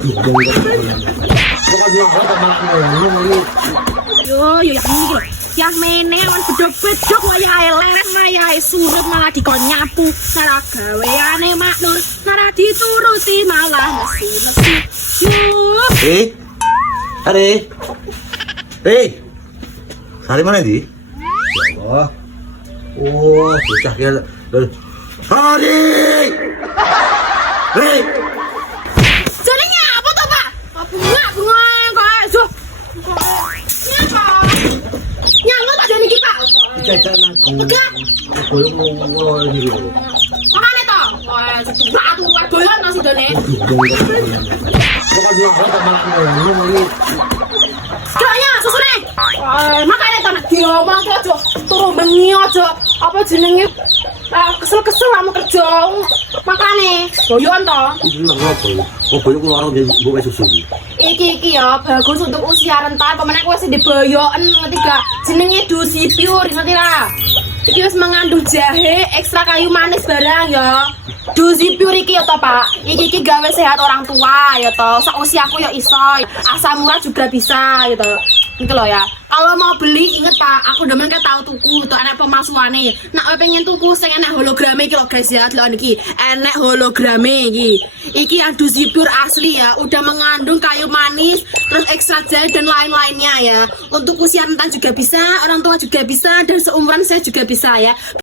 Yo, yang ini loh. Yang menewan bedok-bedok wayahe leren wayahe surut malah dikon nyapu cara gaweane maknur cara dituruti malah mesti-mesti. Are. Sari mana di? Ya Allah. Oh, bocah ya. Hari. Jadinya apa tuh, Pak? Bunga kok so. Nyangkut aja niki, Pak. Jajan aku. Bolong iki lho. Makane to, batu doyan nasi dene. Pokoknya aku makan Kayaknya susune. Makanya to nek diomong aja turu bengi aja apa jenenge kesel-kesel kamu kerja. Makane doyan to. Iki lho apa? Oh, boyo kulo orang mbok susu iki. Iki ya bagus untuk usia rentan. Pemene kowe sing diboyoken ngerti gak? Jenenge Dusi Pure, ngerti ra? Iki wis mengandung jahe, ekstra kayu manis barang ya. Dusi Pure iki ya to, Pak. Iki gawe sehat orang tua ya to. Sak usiaku ya iso. Asam murah juga bisa gitu. Iki lho ya. Kalau mau beli inget Pak, aku demen kan tahu tuku to enek pemalsuane. Nek pengen tuku sing enek holograme iki lho guys ya, delok iki. Enek holograme iki. Iki Dusi Pure asli ya, udah mengandung kayu manis, terus ekstra jahe dan lain-lainnya ya. Untuk usia rentan juga bisa, orang tua juga bisa, dan seumuran saya juga bisa ya.